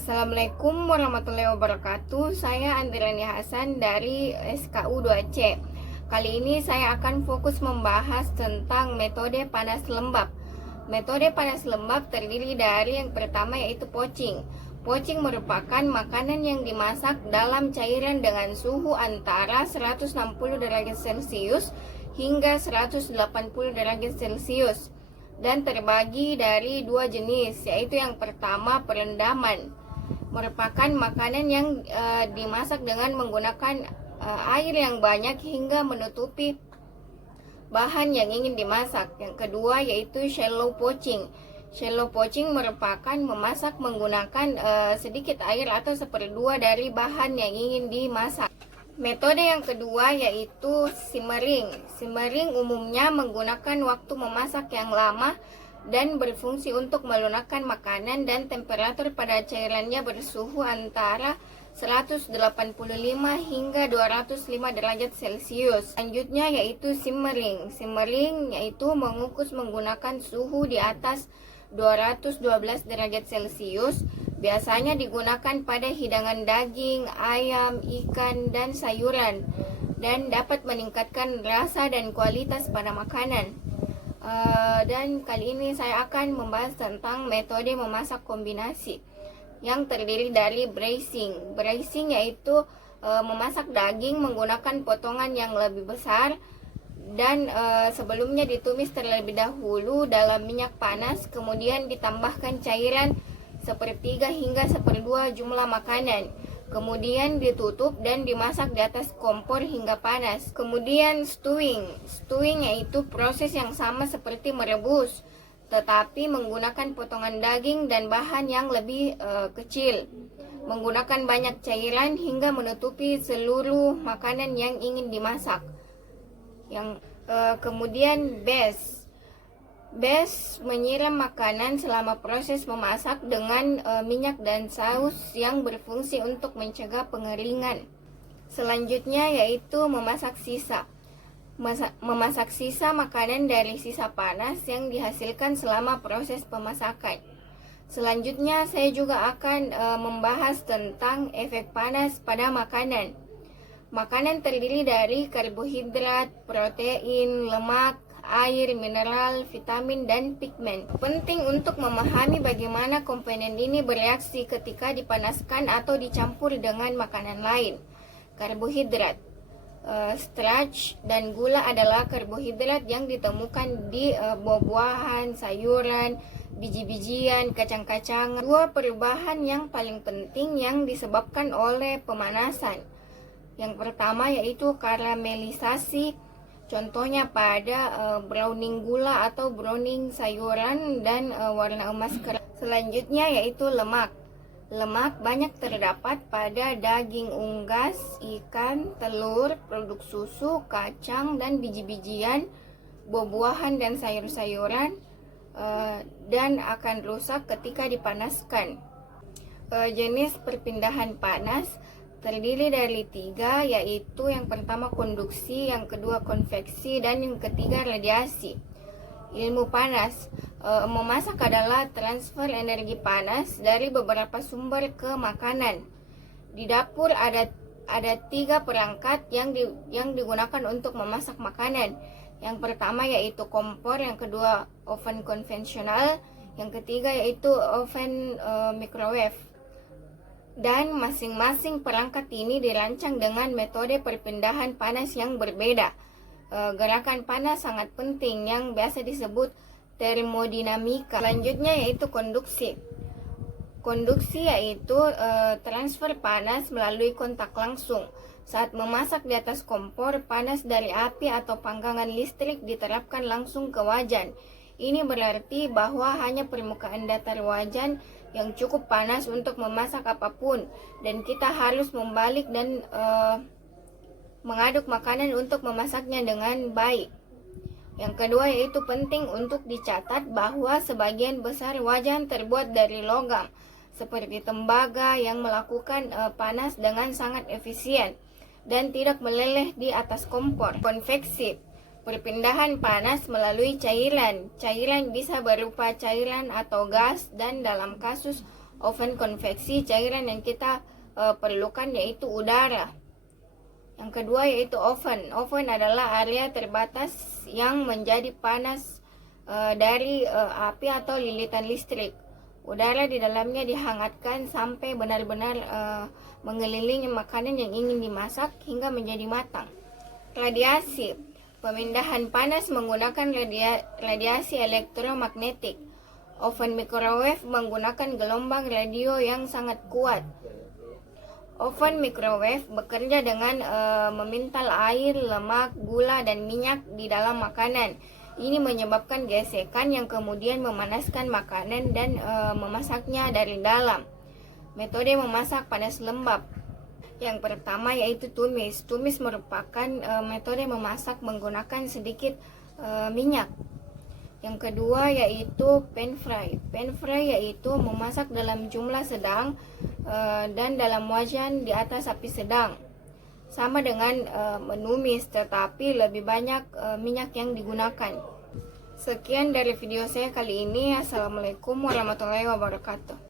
Assalamualaikum warahmatullahi wabarakatuh. Saya Andirani Hasan dari SKU 2C. Kali ini saya akan fokus membahas tentang metode panas lembab. Metode panas lembab terdiri dari yang pertama yaitu poaching. Poaching merupakan makanan yang dimasak dalam cairan dengan suhu antara 160 derajat Celcius hingga 180 derajat Celcius dan terbagi dari dua jenis, yaitu yang pertama perendaman. Merupakan makanan yang dimasak dengan menggunakan air yang banyak hingga menutupi bahan yang ingin dimasak. Yang kedua yaitu shallow poaching. Shallow poaching merupakan memasak menggunakan sedikit air atau seperdua dari bahan yang ingin dimasak. Metode yang kedua yaitu simmering. Simmering umumnya menggunakan waktu memasak yang lama dan berfungsi untuk melunakkan makanan dan temperatur pada cairannya bersuhu antara 185 hingga 205 derajat Celcius. Selanjutnya yaitu simmering. Simmering yaitu mengukus menggunakan suhu di atas 212 derajat Celcius. Biasanya digunakan pada hidangan daging, ayam, ikan, dan sayuran dan dapat meningkatkan rasa dan kualitas pada makanan. Dan kali ini saya akan membahas tentang metode memasak kombinasi yang terdiri dari braising. Braising yaitu memasak daging menggunakan potongan yang lebih besar dan sebelumnya ditumis terlebih dahulu dalam minyak panas, kemudian ditambahkan cairan sepertiga hingga seperdua jumlah makanan. Kemudian ditutup dan dimasak di atas kompor hingga panas. Kemudian stewing. Stewing yaitu proses yang sama seperti merebus, tetapi menggunakan potongan daging dan bahan yang lebih kecil. Menggunakan banyak cairan hingga menutupi seluruh makanan yang ingin dimasak. Kemudian baste. Baste menyiram makanan selama proses memasak dengan minyak dan saus yang berfungsi untuk mencegah pengeringan. Selanjutnya yaitu memasak sisa. Memasak sisa makanan dari sisa panas yang dihasilkan selama proses pemasakan. Selanjutnya saya juga akan membahas tentang efek panas pada makanan. Makanan terdiri dari karbohidrat, protein, lemak, air, mineral, vitamin, dan pigmen. Penting untuk memahami bagaimana komponen ini bereaksi ketika dipanaskan atau dicampur dengan makanan lain. Karbohidrat, starch, dan gula adalah karbohidrat yang ditemukan di buah-buahan, sayuran, biji-bijian, kacang-kacangan. Dua perubahan yang paling penting yang disebabkan oleh pemanasan. Yang pertama yaitu karamelisasi, contohnya pada browning gula atau browning sayuran dan warna emas keras. Selanjutnya yaitu lemak. Lemak banyak terdapat pada daging unggas, ikan, telur, produk susu, kacang, dan biji-bijian, buah-buahan, dan sayur-sayuran, dan akan rusak ketika dipanaskan. Jenis perpindahan panas terdiri dari tiga, yaitu yang pertama konduksi, yang kedua konveksi, dan yang ketiga radiasi. Ilmu panas. Memasak adalah transfer energi panas dari beberapa sumber ke makanan. Di dapur ada tiga perangkat yang digunakan untuk memasak makanan. Yang pertama yaitu kompor, yang kedua oven konvensional, yang ketiga yaitu oven microwave. Dan masing-masing perangkat ini dirancang dengan metode perpindahan panas yang berbeda. Gerakan panas sangat penting yang biasa disebut termodinamika. Selanjutnya yaitu konduksi. Konduksi yaitu transfer panas melalui kontak langsung. Saat memasak di atas kompor, panas dari api atau panggangan listrik diterapkan langsung ke wajan. Ini berarti bahwa hanya permukaan datar wajan yang cukup panas untuk memasak apapun, dan kita harus membalik dan mengaduk makanan untuk memasaknya dengan baik. Yang kedua yaitu penting untuk dicatat bahwa sebagian besar wajan terbuat dari logam, seperti tembaga yang melakukan panas dengan sangat efisien dan tidak meleleh di atas kompor. Konveksi. Perpindahan panas melalui cairan. Cairan bisa berupa cairan atau gas, dan dalam kasus oven konveksi, cairan yang kita perlukan yaitu udara. Yang kedua yaitu oven. Oven adalah area terbatas yang menjadi panas dari api atau lilitan listrik. Udara di dalamnya dihangatkan sampai benar-benar mengelilingi makanan yang ingin dimasak hingga menjadi matang. Radiasi. Pemindahan panas menggunakan radiasi elektromagnetik. Oven microwave menggunakan gelombang radio yang sangat kuat. Oven microwave bekerja dengan memintal air, lemak, gula, dan minyak di dalam makanan. Ini menyebabkan gesekan yang kemudian memanaskan makanan dan memasaknya dari dalam. Metode memasak panas lembab. Yang pertama yaitu tumis. Tumis merupakan metode memasak menggunakan sedikit minyak. Yang kedua yaitu pan fry. Pan fry yaitu memasak dalam jumlah sedang dan dalam wajan di atas api sedang. Sama dengan menumis, tetapi lebih banyak minyak yang digunakan. Sekian dari video saya kali ini. Assalamualaikum warahmatullahi wabarakatuh.